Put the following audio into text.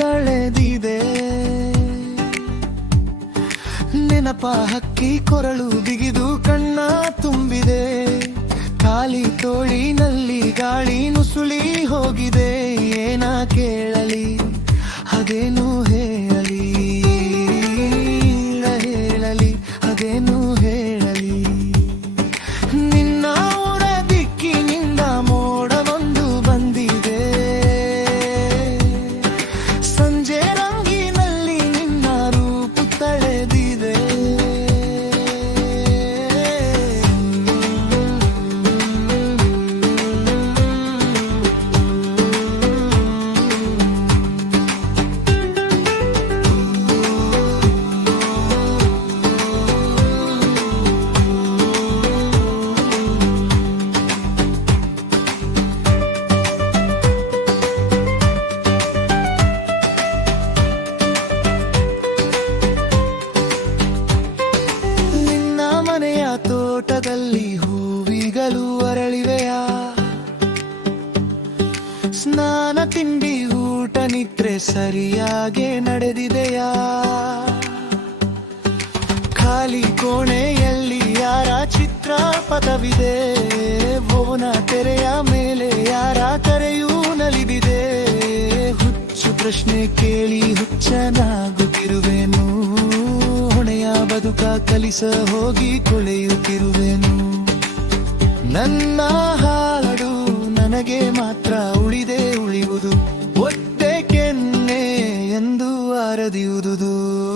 ಬಂದಿದೆ ನೆನಪ ಹಕ್ಕಿ ಕೊರಳು ಬಿಗಿದು ಕಣ್ಣ ತುಂಬಿದೆ. ಖಾಲಿ ತೋಳಿನಲ್ಲಿ ಗಾಳಿ ನುಸುಳಿ ಹೋಗಿದೆ. ಸರಿಯಾಗಿ ನಡೆದಿದೆಯಾ? ಖಾಲಿ ಕೋಣೆಯಲ್ಲಿ ಯಾರ ಚಿತ್ರ ಪದವಿದೆ ಭುವನ ತೆರೆಯ ಮೇಲೆ ಯಾರ ಕರೆಯೂ ನಲಿದಿದೆ? ಹುಚ್ಚು ಪ್ರಶ್ನೆ ಕೇಳಿ ಹುಚ್ಚನಾಗುತ್ತಿರುವೆನು. ಹೊಣೆಯ ಬದುಕ ಕಲಿಸ ಹೋಗಿ ಕೊಳೆಯುತ್ತಿರುವೆನು. ನನ್ನ ಹಾಡು ನನಗೆ ಮಾತ್ರ para de o Dudu.